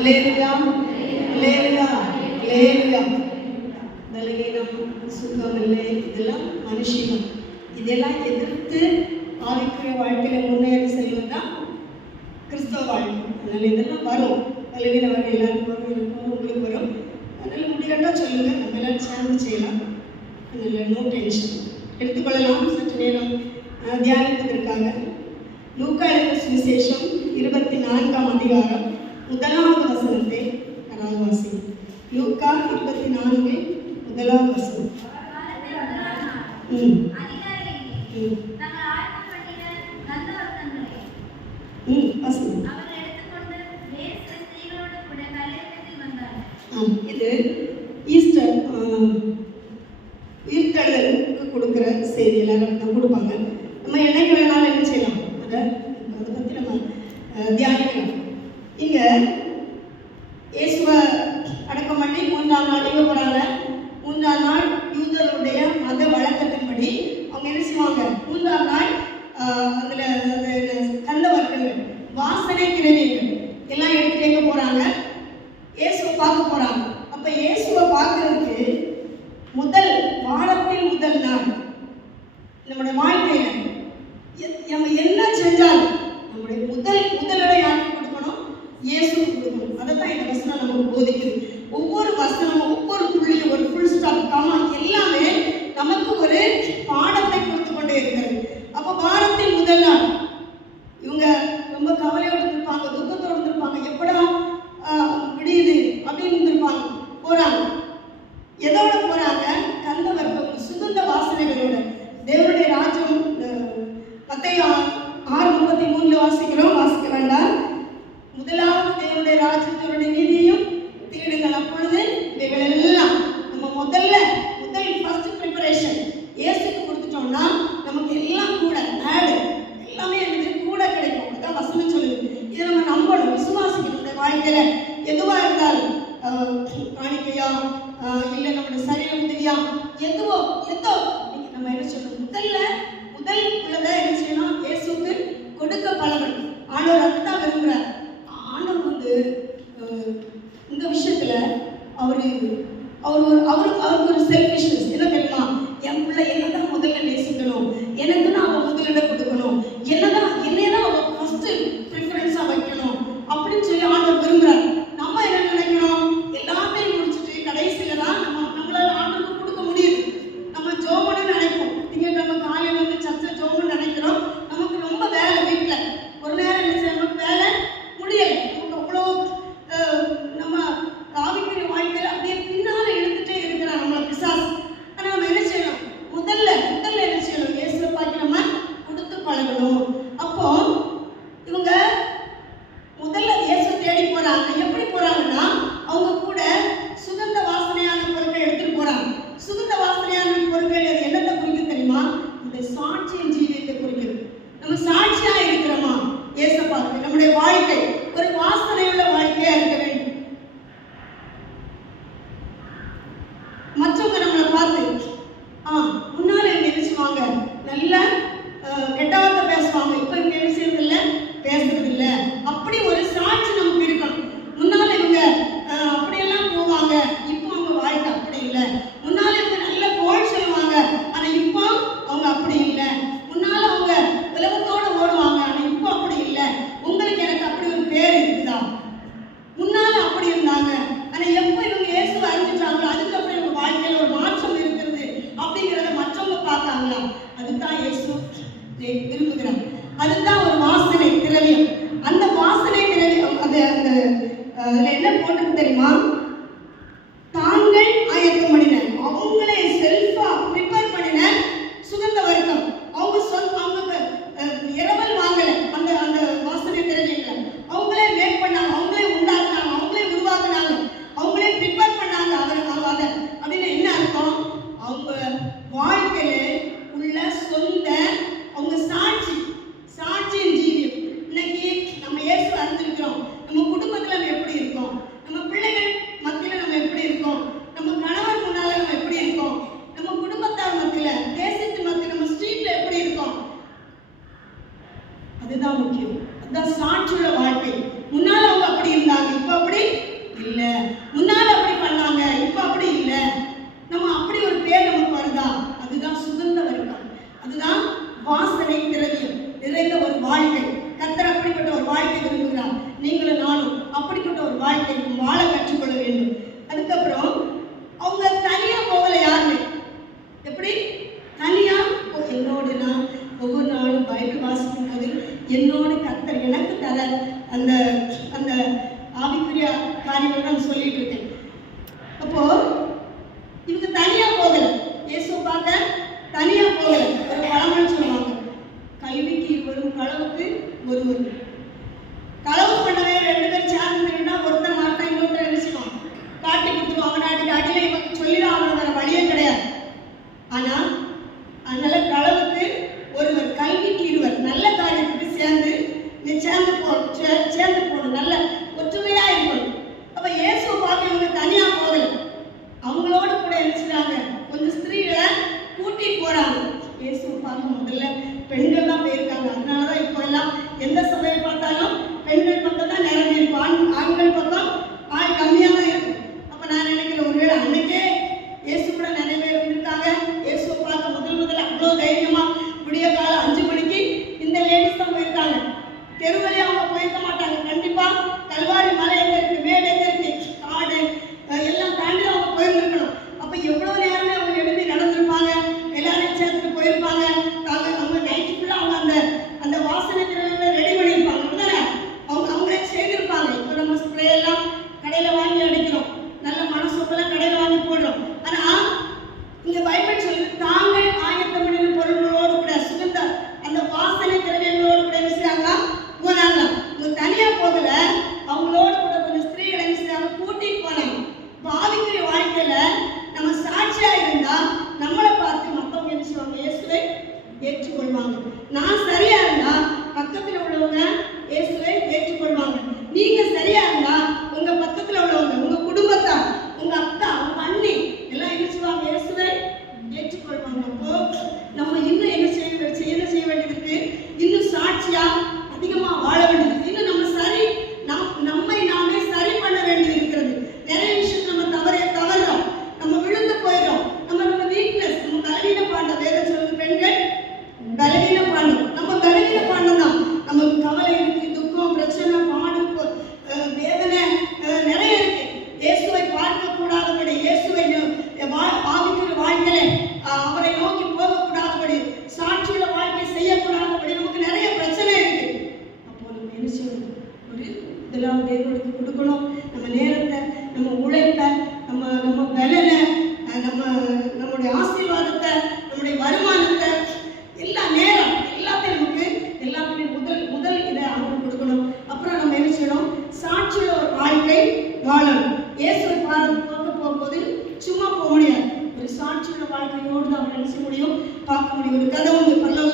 அல்லேலூயா, அல்லேலூயா, அல்லேலூயா. பலவீனம், சுகமில்லை, இதெல்லாம் மனுஷியம். இதெல்லாம் எதிர்த்து ஆவிக்குரிய வாழ்க்கையில் முன்னேறி செல்வதுதான் கிறிஸ்தவ வாழ்க்கை. அதனால் இதெல்லாம் வரும். பலவீனம் வரும், எல்லாருக்கும் வரும், எனக்கும் உங்களுக்கு வரும். அதனால் முடியாட்டா சொல்லுங்கள், நம்ம எல்லாம் சேர்ந்து செய்யலாம். அதனால் நோ டென்ஷன். எடுத்துக்கொள்ளலாம். சற்று நேரம் தியானிப்பதற்காக லூக்கா எழுதின சுவிசேஷம் 24ஆம் அதிகாரம் 1வது வசனத்தை வாசி. லூக்கா 24 1வது வசனம். இது ஈஸ்டர் உயிர்த்தெழுதலுக்கு கொடுக்குற செய்தி எல்லாரும் தான் கொடுப்பாங்க. நம்ம என்னைக்கு வேணாலும் என்ன செய்யலாம், அதை பற்றி நம்ம தியானிக்கலாம். இங்கே இயேசுவை அடக்கம் பண்ணி 3ஆம் நாள் எங்கே போகிறாங்க? 3ஆம் நாள் யூதருடைய மத வழக்கத்தின்படி அவங்க என்ன செய்வாங்க, 3ஆம் நாள் அதில் கந்த வர்க்கங்கள், வாசனை திரவியங்கள் எல்லாம் எடுத்துகிட்டு எங்கே போகிறாங்க? இயேசுவை பார்க்க போகிறாங்க. அப்போ இயேசுவை பார்க்கறதுக்கு வாரத்தில் முதல் நாள் நம்முடைய வாழ்க்கையில் நம்ம என்ன செஞ்சாலும் நம்முடைய முதலிட யாருக்கு கொடுக்கணும்? இயேசுக்கு கொடுக்கணும். அதை தான் இந்த வசனம் நமக்கு போதிக்குது. ஒவ்வொரு வசனமும், ஒவ்வொரு புள்ளியும், ஒரு ஃபுல் ஸ்டாப், காமா எல்லாமே நமக்கு ஒரு பாடத்தை கொடுத்து கொண்டே இருக்கிறது. அப்போ வாரத்தில் முதல் நாள் இவங்க ரொம்ப கவலையோடு இருப்பாங்க, துக்கத்தோடு இருந்திருப்பாங்க. எப்படா விடியுது அப்படின்னு இருந்திருப்பாங்க. போறாங்க. எதோட போறாங்க? கந்த வர்க்கம், சுகந்த வாசனைகளோட. தேவனுடைய ராஜ்யம் மத்தேயு 6:33 வாசிக்க வேண்டாம். முதலாவது தேவனுடைய ராஜ்யத்தினுடைய நீதியையும் தேடுங்கள், அப்பொழுது இவைகள் எல்லாம் நம்ம முதல் ஃபர்ஸ்ட் ப்ரிப்பரேஷன் இயேசுக்கு கொடுத்துட்டோம்னா நமக்கு எல்லாம் கூட ஆடு எல்லாமே எனக்கு கூட கிடைக்கும். அதான் வசனம் சொல்லுது. இதை நம்ம நம்பணும், விசுவாசிக்கணும். நம்முடைய வாழ்க்கையில எதுவாக இருந்தாலும், காணிக்கையா இல்லை நம்முடைய சரீர உதவியா, எதோ நம்ம என்ன சொல்லணும், முதல் உள்ளதை என்ன செய்யணும்? இயேசுக்கு கொடுக்க பழகணும். ஆண்டவர் அதுதான் விரும்புகிறார். ஆண்டவர் இந்த விஷயத்துல அவருக்கு ஒரு செல்ஃபிஷ்னஸ் என்ன தெரியுமா? என் பிள்ளை என்னதான் முதல்ல நேசிக்கணும், எனக்கு தான் அவன் முதலிடம் கொடுக்கணும், என்னையதான் அவன் ஃபர்ஸ்ட் ப்ரிஃபரன்ஸா வைக்கணும் அப்படின்னு சொல்லி ஆண்டவர் விரும்புகிறார். நம்ம என்ன நினைக்கிறோம்? எல்லாத்தையும் முடிச்சுட்டு கடைசியில தான் நம்மளால ஆண்டவருக்கு கொடுக்க முடியுது. நம்ம ஜோமன்னு நினைப்போம். திங்கட்கிழமை காலையில வந்து சர்ச்சை ஜோமன்னு நினைக்கிறோம். நமக்கு ரொம்ப வேலை வீட்டுல. ஒரு நேரம் என்ன செய்ய, நமக்கு வேலை முடியலை. நமக்கு அவ்வளோ நம்ம ஆவிக்குரிய வாழ்க்கையில அப்படியே பின்னால எடுத்துட்டே இருக்கிறான் நம்மளை பிசாசு. ஆனா நம்ம என்ன செய்யணும்? முதல்ல என்ன செய்யணும்? இயேசுவை பார்த்து நம்ம கொடுத்து பழகணும். அப்போ இவங்க முதல்ல இயேசு தேடி போறாங்க. எப்படி போறாங்கன்னா, அவங்க கூட சுகந்த வாசனையான பொருட்கள் எடுத்துட்டு போறாங்க. சுகந்த வாசனையான பொருட்கள் அது என்னத்தை குறிக்கும் தெரியுமா? இந்த சாட்சியின் ஜீவியத்தை குறிக்குது. நம்ம சாட்சியா இருக்கிறோமா இயேசு பார்த்து? நம்முடைய வாழ்க்கை ஒரு வாசனையுள்ள வாழ்க்கையா இருக்க வேண்டும். மற்றவங்க நம்மளை பார்த்து முன்னால இவங்க நினைச்சுவாங்க, நல்லா கெட்டவார்த்தை பேசுவாங்க, இப்ப இவங்க என்ன செய்யறது இல்லை, பேசுறது இல்லை. அப்படி ஒரு சாட்சி நமக்கு இருக்கணும். முன்னால இவங்க அப்படியெல்லாம் போவாங்க, இப்போ அவங்க வாழ்க்கை அப்படி இல்லை. முன்னால இவங்க நல்ல கோல் சொல்லுவாங்க, ஆனா இப்போ அவங்க அப்படி இல்லை. முன்னால அவங்க உலகத்தோட ஓடுவாங்க, ஆனா இப்போ அப்படி இல்லை. உங்களுக்கு எனக்கு அப்படி ஒரு பேர் இருக்குதா? முன்னால அப்படி இருந்தாங்க, ஆனா எப்போ இவங்க இயேசுவை அறிஞ்சிட்டாங்களோ அதுக்கப்புறம் இவங்க வாழ்க்கையில ஒரு மாற்றம் இருக்கிறது அப்படிங்கிறத மற்றவங்க பார்த்தாங்களா? அதுதான் இயேசு விரும்புகிறார். அதுதான் ஒரு வாசனை திரவியம். அந்த வாசனை திரவியம் அதுல என்ன போட்டு தெரியுமா? தாங்கள் ஆயத்தம் பண்ணின, அவங்களே செல்ஃபா ப்ரிப்பேர் பண்ணின சுகந்த வர்க்கம். அவங்க இரவல் வாங்கல. அந்த வாசனை திரவியங்களை அவங்களே மேக் பண்ணாங்க, அவங்களே உண்டாக்குனாங்க, அவங்களே உருவாக்குனாங்க, அவங்களே ப்ரிப்பேர் பண்ணாங்க. அதை அப்படின்னு என்ன அர்த்தம்? அவங்க வாழ்க்கையில உள்ள சொந்த அவங்க சாட்சியின் ஜீவியம். இன்னைக்கு நம்ம இயேசு அறிஞ்சிருக்கிறோம். நம்ம குடும்பத்துல எப்படி இருக்கோம்? நம்ம பிள்ளைகள் ஆவிக்குரிய காரியங்கள் தான் சொல்லிட்டு இருக்கேன். அப்போ இவங்க தனியா போகல, இயேசு பார்க்க தனியா போகல. ஒரு பழமொழி சொல்லுவாங்க, கல்விக்கு இருவரும் களவுக்கு ஒருவர். களவு பண்ணவே 2 பேர் சேர்ந்துருந்தா ஒருத்தர் மாட்டா இன்னொருத்தர் என்ன செய்வான், காட்டி கொடுத்துருவாங்க. அடியில இவங்க சொல்லிதான் அவங்க வேற வழியே கிடையாது. ஆனா அதனால களவுக்கு ஒருவர், கல்விக்கு இருவர். நல்ல காரியத்துக்கு சேர்ந்து நீ சேர்ந்து போகணும், நல்ல ஒற்றுமையா இருக்கணும். அப்ப இயேசுவை பார்க்க இவங்க தனியா போகல, அவங்களோட கூட என்ன செய்றாங்க, கொஞ்சம் ஸ்திரீகளை கூட்டி போறாங்க. இயேசுவை பார்க்க முதல்ல பெண்கள் தான் போயிருக்காங்க. அதனாலதான் இப்போ எல்லாம் எந்த சபையை பார்த்தாலும் பெண்கள் பக்கம் தான் நிரம்பி இருக்கும், ஆண்கள் பக்கம் ஆள் கம்மியாக தான் இருக்கும். அப்ப நான் நினைக்கிறேன், ஒருவேளை அன்னைக்கே இயேசு கூட நிறைய பேர் இருந்திருக்காங்க. இயேசுவை பார்க்க முதல்ல அவ்வளோ தைரியமா விடிய காலம் 5 மணிக்கு இந்த லேடிஸ் தான் போயிருக்காங்க. தெருவழியே அவங்க போயிருக்க மாட்டாங்க. கண்டிப்பா கல்வாரி மலை எங்க இருக்கு, மேடு எங்க இருக்கு, காடு எல்லாம் தாண்டி அவங்க போயிருந்துருக்கணும். அப்ப எவ்வளவு நேரமே அவங்க எழுதி நடந்திருப்பாங்க, எல்லாரையும் சேர்த்துட்டு போயிருப்பாங்க. அவங்க நைட்டு ஃபுல்லா அவங்க அந்த வாசனை திரவியங்களை ரெடி பண்ணியிருப்பாங்க. அப்படிதானே அவங்களே செய்திருப்பாங்க. இப்போ நம்ம ஸ்ப்ரே எல்லாம் கடையில வாங்கி அடிக்கிறோம், நல்ல மனசோப்பெல்லாம் கடையில வாங்கி போடுறோம். ஆனா இங்க பைபிள் சொல்லுது, தாங்கள் ஆயத்தம் பண்ணின பொருள்களோடு கூட சுகந்த அந்த வாசனை திரவியங்களோடு கூட என்ன செய்றாங்க, போனாங்க. இவங்க தனியா போகல, அவங்களோட கூட கொஞ்சம் ஸ்திரீகளை என்ன செய்றாங்க, கூட்டிட்டு போனாங்க. ஆவிக்குரிய வாழ்க்கையில நம்ம சாட்சியா இருந்தா நம்மளை பார்த்து மற்றவங்க என்ன செய்வாங்க, இயேசுவை ஏற்றுக்கொள்வாங்க. நான் சரியா இருந்தா பக்கத்துல உள்ளவங்க இயேசுவை ஏற்றுக்கொள்வாங்க. நீங்க சரியா இருந்தா உங்க பக்கத்துல உள்ளவங்க, உங்க குடும்பத்தார், உங்க அக்கா, உங்க அண்ணி எல்லாம் என்ன செய்வாங்க, இயேசுவை ஏற்றுக்கொள்வாங்க. அப்போ நம்ம இன்னும் என்ன செய்ய வேண்டியது இருக்கு, இன்னும் சாட்சியா அதிகமா வாழ வேண்டியது. இன்னும் நம்மை நாமே சரி பண்ண வேண்டியது இருக்கிறது. நிறைய விஷயத்துல நம்ம தவறுறோம், நம்ம விழுந்து போயிடும். நம்ம வீக்னஸ், நம்ம பலவீன பாண்டம். வேதம் சொல்லுது, பெண்கள் பலவீன பாண்டம். நம்ம பலவீன பாண்டம் தான். நமக்கு கவலை இருக்கு, துக்கம், பிரச்சனை, பாடு, வேதனை நிறைய இருக்கு. இயேசுவை பார்க்க கூடாதபடி, இயேசுவை ஆவிக்குரிய வாழ்க்கையில அவரை நோக்கி போகக்கூடாதபடி, சாட்சியுள்ள வாழ்க்கை செய்யக்கூடாதபடி நமக்கு நிறைய பிரச்சனை இருக்கு. அப்போ நம்ம என்ன செய்யணும், ஒரு இதெல்லாம் தேவனுக்கு கொடுக்கணும். நம்ம நேரத்தை, நம்ம உழைப்பை, நம்ம பலனை, நம்முடைய ஆசீர்வாதத்தை, நம்முடைய வருமானத்தை, எல்லா நேரம் எல்லாத்தையும் முதல் இதை அவங்க கொடுக்கணும். அப்புறம் நம்ம என்ன செய்யணும், சாட்சியுள்ள ஒரு வாழ்க்கை வாழணும். இயேசுவை பார்க்க போகும்போது சும்மா போக முடியாது, ஒரு சாட்சியுள்ள வாழ்க்கையோடு தான் என்ன செய்ய முடியும், பார்க்க முடியும். ஒரு கதை உண்டு, பல்லவ